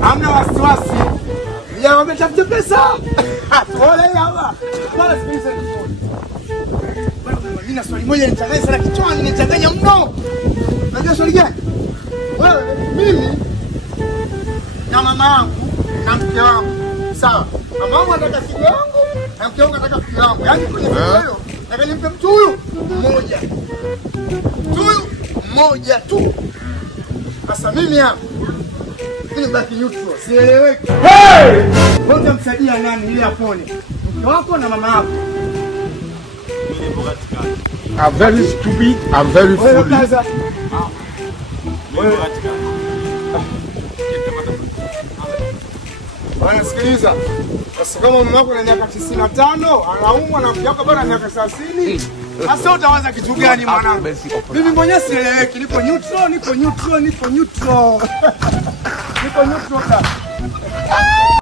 Hamna wasiwasi. Ya wametafuta pesa. Ole hapa. Bwana sikiliza vizuri. Mimi na swali moja nichanganya sana kichwani, nichanganya mno. Unajua swali gani? Wewe, mimi na mama yangu na mke wangu. Sawa. Mama wangu anataka siku yangu na mke wangu anataka siku yangu. Yaani kwenye hiyo, nataka nimpe mtu huyu mmoja. Huyu mmoja tu. Sasa mimi hapa mimi baki neutral, sieleweki. Hey! Wewe utamsaidia nani ili apone? Mke wako na mama yako. I'm very stupid, I'm very foolish. Bwana sikiliza. Sasa kama mama yako ana miaka 95, anaumwa na mke wako bado ana miaka 30. Sasa utawaza kitu gani mwanangu? Mimi mwenyewe sieleweki, niko neutral. Niko neutral.